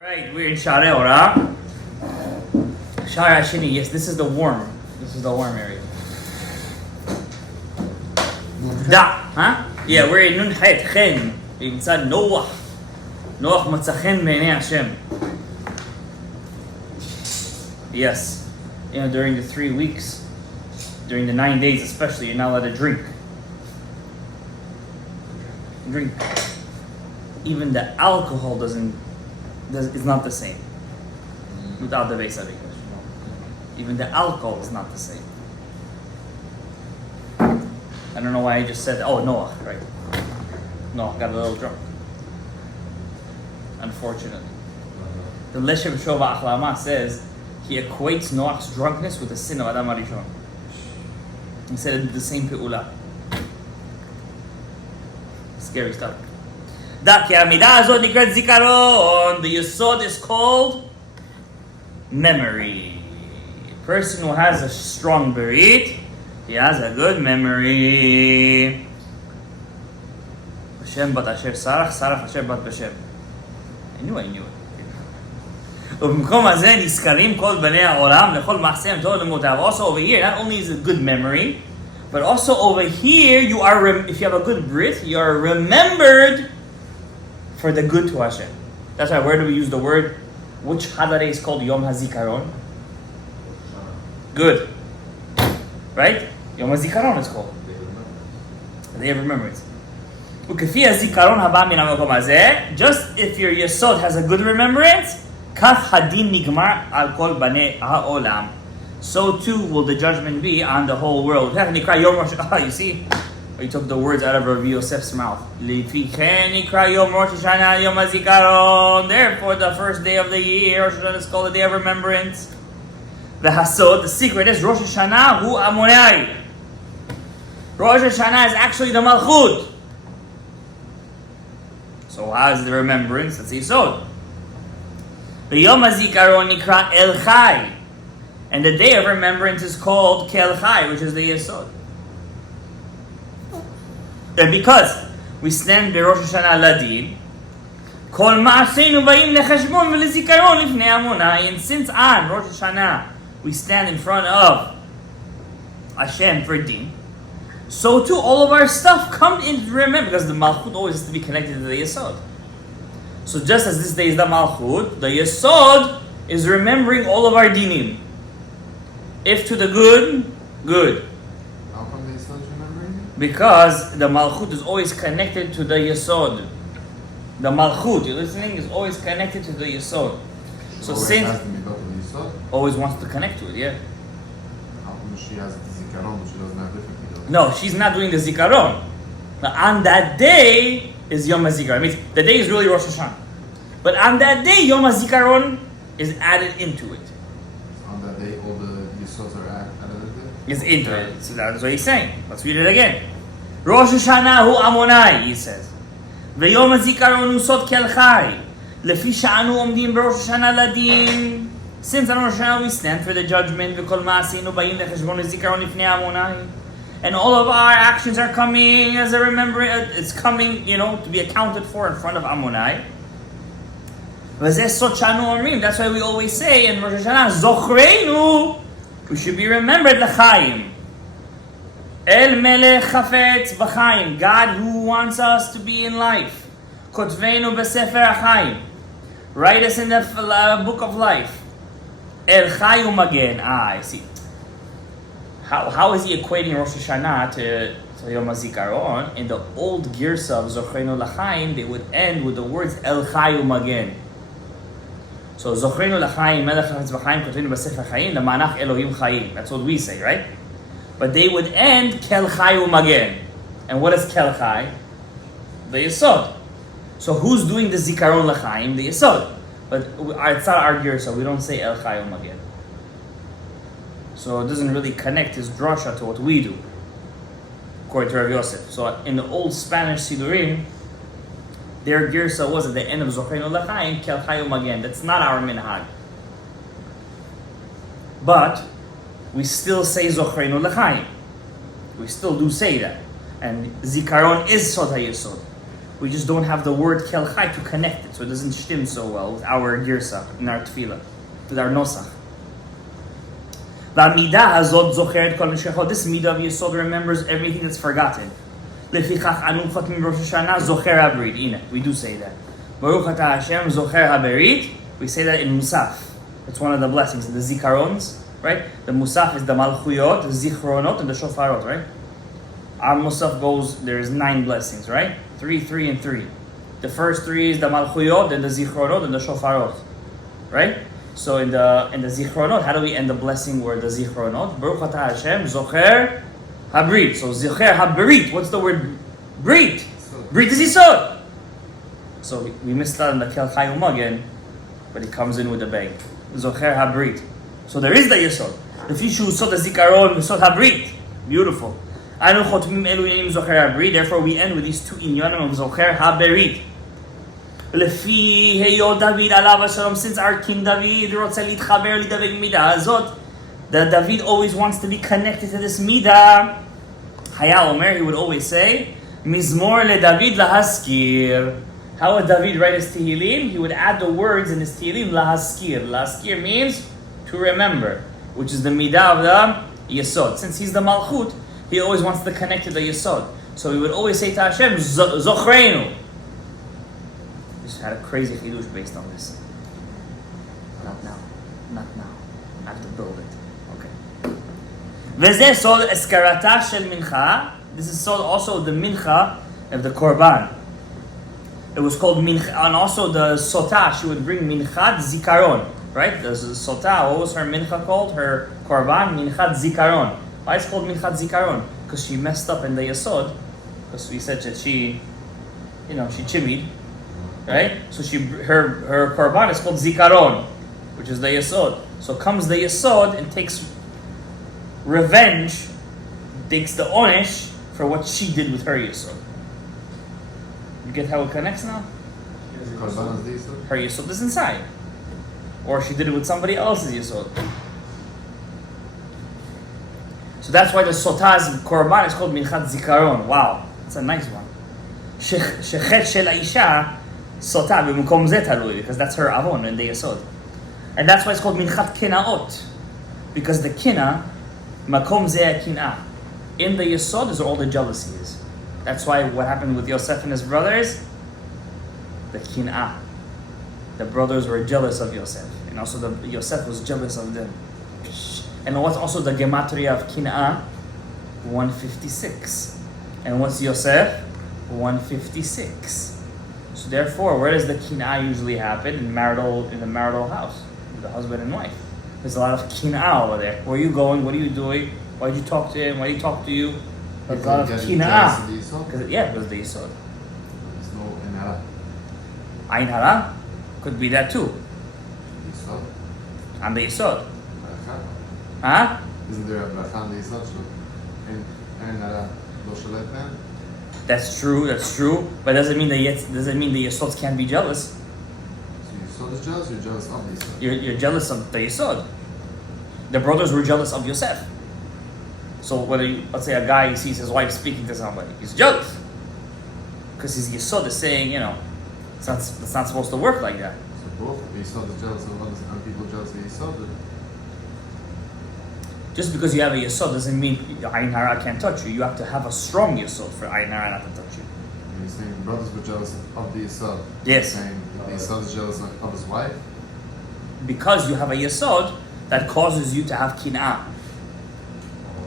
Right, we're in Sharei, Orah. Sharei Shini, yes, this is the warm area. Da, huh? Yeah, we're in Nun Het Chen. Inside Noach. Noach Matzachen B'nei Hashem. Yes, during the 3 weeks, during the 9 days especially, you're not allowed to drink. Even the alcohol is not the same without the Beis Hamikdash. Even the alcohol is not the same. I don't know why I just said, Noah, right? Noah got a little drunk. Unfortunately. The Leshem Shova Achlama says he equates Noah's drunkenness with the sin of Adam HaRishon. He said it did the same pe'ula. Scary stuff. The Yesod is called memory. A person who has a strong berit, he has a good memory. Hashem bat Asher Sarach, Sarach Asher bat Bashem. I knew it. Also over here, not only is it good memory, but also over here, if you have a good brit, you are remembered for the good to Hashem. That's why, where do we use the word? Which holiday is called Yom HaZikaron? Good. Right? Yom HaZikaron is called. The day of remembrance. Just if your Yesod has a good remembrance, so too will the judgment be on the whole world. You see? He took the words out of Rabbi Yosef's mouth. Therefore, the first day of the year, Rosh Hashanah is called the day of remembrance. The secret is Rosh Hashanah hu Amonai. Rosh Hashanah is actually the Malchut. So how is the remembrance? That's the Yisod. The Yom HaZikaron nikra El Chai. And the day of remembrance is called Kel Chai, which is the Yisod. And because we stand by Rosh Hashanah Ladin, Kol Ma'aseinu Bayim Lecheshbon V'Lezikaron Lifnei Amonai. And since on Rosh Hashanah we stand in front of Hashem for Din, so too all of our stuff come in to remember, because the Malchut always has to be connected to the Yesod. So just as this day is the Malchut, the Yesod is remembering all of our Dinim. If to the good, good. How come the Yesod is remembering? Because the Malchut is always connected to the Yesod. The Malchut, you're listening, is always connected to the Yesod. So since always wants to connect to it, yeah. How come she has the Zikaron, but she doesn't have different people? No, she's not doing the Zikaron. But on that day is Yom HaZikaron. I mean, the day is really Rosh Hashanah. But on that day, Yom HaZikaron is added into it. On that day, all the Yesods are added into it? Is into it. So that's what he's saying. Let's read it again. Rosh Hashanah hu Amonai, he says. V'yom HaZikaron hu sod kel chai. Lefi sha'anu omdim b'Rosh Hashanah ladin. Since on Rosh Hashanah we stand for the judgment. V'kol ma'asinu bayim lecheshbon v'zikaron lifnei Amonai. And all of our actions are coming as a remembrance. It's coming, to be accounted for in front of Amonai. That's why we always say in Rosh Hashanah, Zochreinu, we should be remembered l'chaim. El melech chafetz b'chaim, God who wants us to be in life. Kotvenu b'sefer ha'chaim, write us in the book of life. El chayu magen. I see. How is he equating Rosh Hashanah to Yom HaZikaron? In the old Girsa of Zochreinu l'chaim, they would end with the words El chayu magen. So Zochreinu l'chaim, melech chafetz b'chaim, kotvenu b'sefer ha'chaim, the manach Elohim chayim. That's what we say, right? But they would end Kel chayu magen. And what is Kel chai? The Yesod. So who's doing the Zikaron l'chaim? The Yesod. But it's not our Girsa, we don't say El chayu magen. So it doesn't really connect his drasha to what we do, according to Rav Yosef. So in the old Spanish Sidurim, their girsa was at the end of Zochreinu l'chaim, Kel chayu magen. That's not our minhag. But we still say Zochreinu l'chaim. We still do say that. And Zikaron is Sod HaYesod. We just don't have the word kelchai to connect it, so it doesn't stim so well with our girsa, in our tefillah, with our nosach. This midah of Yesod remembers everything that's forgotten. We do say that. We say that in Musaf. It's one of the blessings, the Zikarons, right? The Musaf is the Malchuyot, the Zichronot, and the Shofarot, right? Our Musaf goes, there's 9 blessings, right? 3, 3, and 3. The first 3 is the Malchuyot, then the Zichronot, and the Shofarot, right? So in the Zichronot, how do we end the blessing word the Zichronot? Baruch Atah Hashem, Zocher Habrit. So Zocher Habrit, what's the word Brit? Brit is Yisod. So we missed that in the Kel Chayum again, but it comes in with a bang. Zocher Habrit. So there is the Yisod. The Fishu Yisod the Zikaron, Yisod Habrit. Beautiful. Anu Chotmim Elu Inim Zocher Habrit. Therefore we end with these 2 inyanim of Zocher Haberit. Lefi Heyo David Alav Shalom, since our King David Rotze Litchaber Lidaveg Midah Azot, that David always wants to be connected to this Midah. Haya Omer, he would always say, Mizmor le David lahaskir. How would David write his Tehillim? He would add the words in his Tehillim lahaskir. Lahaskir means to remember, which is the Midah of the Yesod. Since he's the Malchut, he always wants to connect to the Yesod. So he would always say to Hashem, Zochreinu. Just had a crazy chidush based on this. Not now. Not now. I have to build it. Okay. V'zeh sol eskarata shel mincha. This is also the mincha of the korban. It was called mincha, and also the sota. She would bring minchat zikaron, right? The sota. What was her mincha called? Her korban minchat zikaron. Why is it called minchat zikaron? Because she messed up in the yesod. Because we said that she chimmied. Right? So her korban is called zikaron, which is the yesod. So comes the yesod and takes revenge, takes the onish for what she did with her yesod. You get how it connects now? Her yesod is inside. Or she did it with somebody else's yesod. So that's why the sota's korban is called minchat zikaron. Wow, that's a nice one. Shechet shel aisha sota b'mukom zeh talui, because that's her avon in the yesod. And that's why it's called minchat kinaot, because the kina, makom zeh kinah. In the yesod is where all the jealousy is. That's why what happened with Yosef and his brothers, the kinah. The brothers were jealous of Yosef, and also Yosef was jealous of them. And what's also the gematria of kinah? 156. And what's Yosef? 156. So therefore, where does the kinah usually happen? In the marital house, with the husband and wife. There's a lot of kinah over there. Where are you going? What are you doing? Why did you talk to him? Why did he talk to you? There's a lot of kinah. Because the yesod. There's no inara. Ain hara could be that too. Yesod. And the yesod. Bracha. Huh? Isn't there a bracha on the yesod? Inara lo shalet man. That's true. But doesn't mean the yesods can't be jealous. So Yesod is jealous. You're jealous of the Yesod. You're jealous of the yesod. The brothers were jealous of Yosef. So let's say a guy sees his wife speaking to somebody, he's jealous because his yesod is saying, it's not supposed to work like that. So both Yesod is jealous of others and people jealous of Yesod. Just because you have a yesod doesn't mean Ayin Hara can't touch you. You have to have a strong yesod for Ayin Hara not to touch you. And you're saying the brothers were jealous of the Yesod. Yes. You're saying the Yesod is jealous of his wife. Because you have a yesod that causes you to have kinah.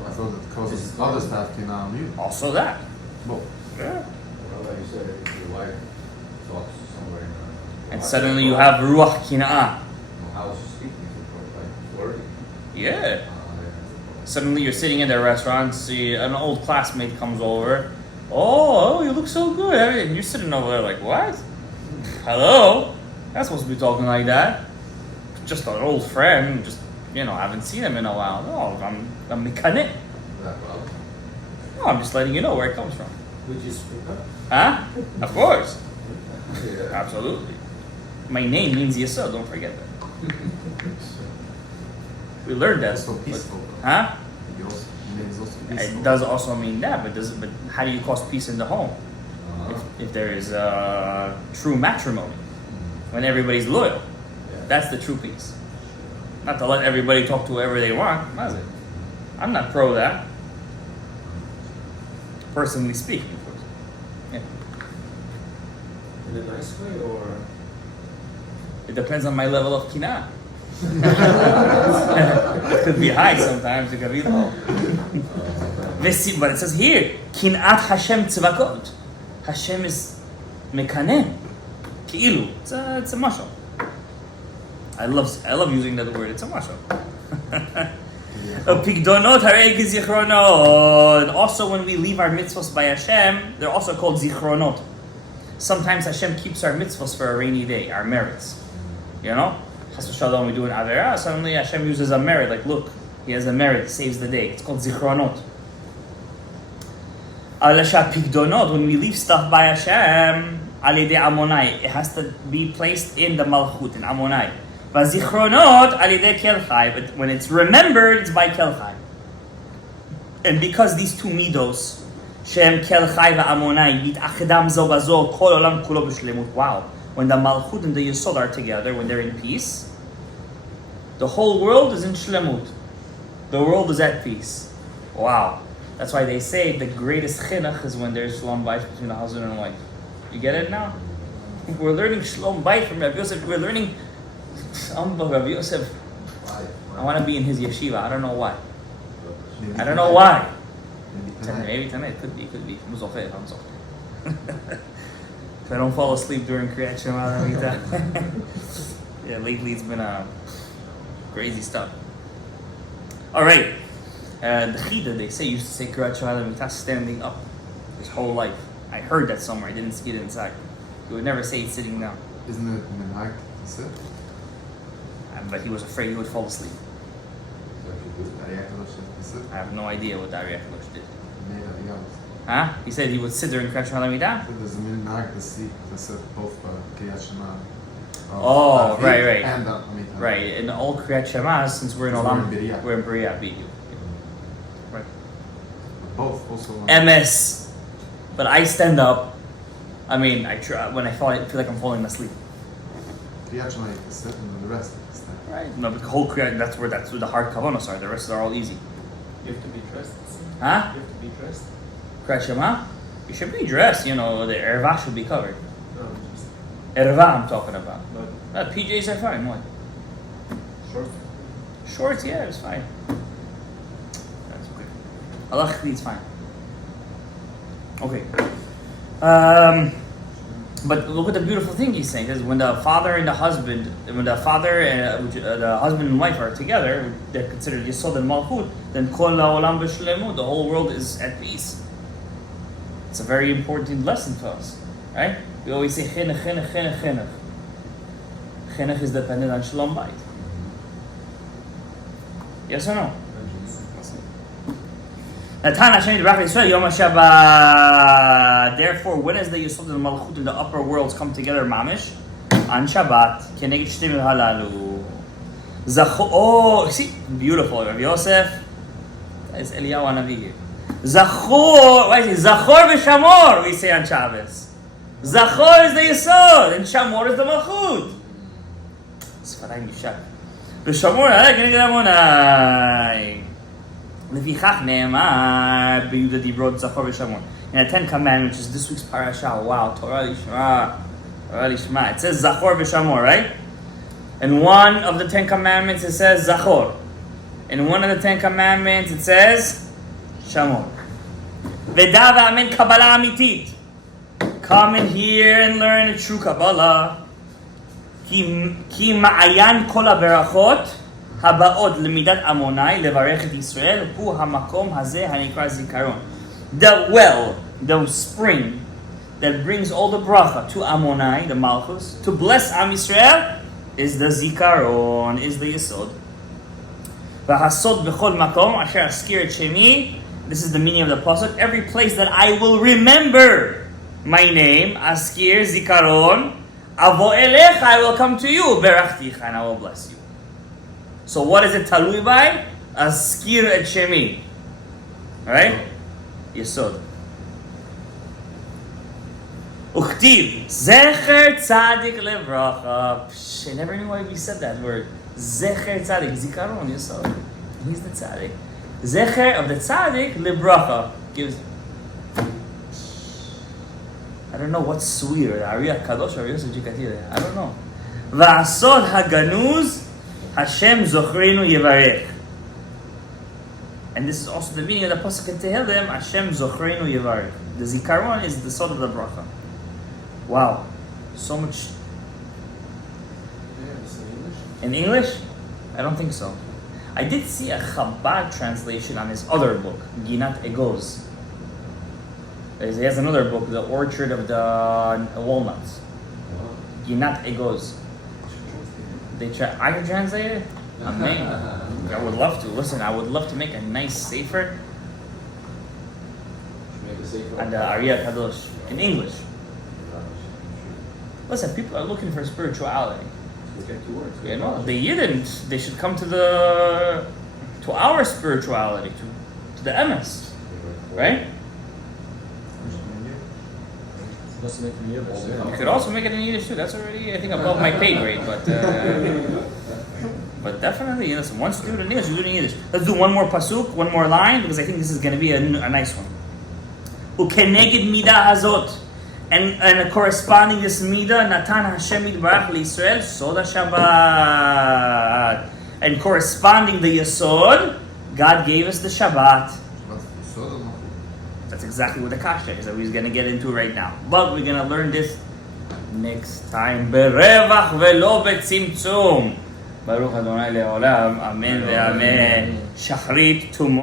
I thought that causes others to have kinah on you. Also that. Both. Yeah. Well, like you said, if your wife talks to somebody And suddenly you have ruach kinah. How is she speaking? Like flirting? Yeah. Suddenly you're sitting in the restaurant, see an old classmate comes over. Oh, you look so good. And you're sitting over there like, what? Hello? Not supposed to be talking like that. Just an old friend. Just, I haven't seen him in a while. No, I'm mikaneh. That well. No, I'm just letting you know where it comes from. Would you speak up? Huh? Of course. Yeah. Absolutely. My name means Yesod, don't forget that. We learned that. So peaceful. Huh? It means also peaceful. It does also mean that, but how do you cause peace in the home? if there is true matrimony, when everybody's loyal. Yeah. That's the true peace. Not to let everybody talk to whoever they want. How's it? I'm not pro that. Personally speaking, of course. Yeah. In a nice way or? It depends on my level of kinah. It could be high sometimes, it could be low. But it says here, kinat Hashem tzvakot. Hashem is mekanem. Ki'ilu. It's a mashal. I love using that word. It's a mashal. Pigdonot harei zichronot. And also when we leave our mitzvos by Hashem, they're also called zichronot. Sometimes Hashem keeps our mitzvos for a rainy day, our merits. You know? Chas v'shalom, we do an avera, suddenly Hashem uses a merit, like look, he has a merit, saves the day. It's called zichronot. Alasha pigdonot, when we leave stuff by Hashem, alidei amonai, it has to be placed in the malchut, in amonai. Vazichronot alidei kelchai, but when it's remembered, it's by kelchai. And because these two midos, shem kelchai va'amonai, bitachedam zo bazo, kol olam kulo b'shlemut. Wow. When the malchut and the yesod are together, when they're in peace, the whole world is in shlemut. The world is at peace. Wow. That's why they say the greatest chinuch is when there's shalom bayit between the husband and wife. You get it now? We're learning shalom bayit from Rabbi Yosef. We're learning Rabbi Yosef. I want to be in his yeshiva. I don't know why. I don't know why. Maybe tonight. Could be. I'm sorry. So I don't fall asleep during Kriyat Shema. Yeah, lately it's been crazy stuff. All right. The Chida, they say, used to say Kriyat Shema standing up his whole life. I heard that somewhere. I didn't see it inside. He would never say it sitting down. Isn't it minhag to sit? But he was afraid he would fall asleep. I have no idea what the Ariya Kadosh did. Huh? He said he would sit during Kriyat Shema Lamida? There's a minhag to sit both Kriyat Shema. Oh, right. And Amidah. Right, in all Kriyat Shemas, since we're in Olam, we're in B'riyah, B'diuk. Right. Both also. MS. But I stand up. I mean, I try when I feel like I'm falling asleep. Kriyat Shema you can sit and then the rest you can stand. Right. No, but the whole Kriyat, that's where the hard kavanos are. The rest are all easy. You have to be dressed. Huh? You have to be dressed. Kriyat Shema? You should be dressed. You know, the erva should be covered. No, just Erva I'm talking about. but PJs are fine. What? short. Shorts, yeah, it's fine. That's okay. Halachically, it's fine. Okay. But look at the beautiful thing he's saying. Because when the father and the husband, the husband and wife are together, they're considered Yesod and Malchut, then Kol Ha'olam B'Shlemut, the whole world is at peace. It's a very important lesson for us, right? We always say Chinuch, Chinuch, Chinuch, Chinuch. Chinuch is dependent on Shalom Bayit. Yes or no? Therefore, when is the Yesod and Malchut in the upper worlds come together, Mamish? On Shabbat. Keneged Shtim Halalu. Oh, see, beautiful. Rabbi Yosef. It's Eliyahu Hanavi here. Zachor, why is it? Zachor v'Shamor, we say on Shabbos. Zachor is the Yesod, and Shamor is the Malchut. Sfarayim Yishak. V'Shamor, Keneged Amonai. Lefichach ne'emar b'Yudah Dibrot Zachor v'Shamor. In the Ten Commandments, which is this week's parasha. Wow, Torah Lishma. It says Zachor v'Shamor, right? In one of the 10 Commandments, it says Zachor. In one of the 10 Commandments, it says Shamor. V'da v'amen Kabbalah amitit. Come in here and learn a true Kabbalah. Ki ma'ayan kol haberachot haba'od lemidat Amonai levarech et Yisrael hu hamakom hazeh hanikra zikaron. The well, the spring that brings all the bracha to Amonai, the Malchus, to bless Am Yisrael, is the zikaron, is the Yesod. V'hasod b'chol makom asher askir et shemi. This is the meaning of the pasuk. Every place that I will remember my name, askir, zikaron, avo elech, I will come to you, berachticha, and I will bless you. So what is it talui by? Askir et shemi. Alright? Yesod. Uktiv, Zecher Tzadik Levracha. I never knew why we said that word. Zecher Tzadik, Zikaron, you saw it. He's the Tzadik. Zecher of the Tzadik Levracha gives. I don't know what's sweeter, the Ariyah Kadosh or Ariyah Sujikatire. I don't know. Va'asod haganuz Hashem Zochrenu Yevarech. And this is also the meaning of the pasuk in Tehillim, Hashem Zochrenu Yevarech. The Zikaron is the sod of the bracha. Wow, so much. Yeah, it's in English. In English? I don't think so. I did see a Chabad translation on his other book, Ginat Egoz. He has another book, The Orchard of the Walnuts. Ginat Egoz. I can translate it? Amazing. I would love to. Listen, I would love to make a nice sefer Make a safer. on the Ariyah Kadosh in English. Listen, people are looking for spirituality. Look at 2 words. You know, they didn't. They should come to our spirituality, to the MS, right? You could also make it in Yiddish too. That's already, I think, above my pay grade. But definitely, listen, once you do it in English, you do it in Yiddish. Let's do one more pasuk, one more line, because I think this is going to be a nice one. Ukeneged midah hazot. And a corresponding this midah, Natan Hashem Yitbarach LiYisrael Soda Shabbat. And corresponding the Yesod, God gave us the Shabbat. That's exactly what the kasha is that we're going to get into right now. But we're going to learn this next time. Berevach velo betzimtzum. Baruch Adonai le'olam. Amen ve'amen. Shachrit tomorrow.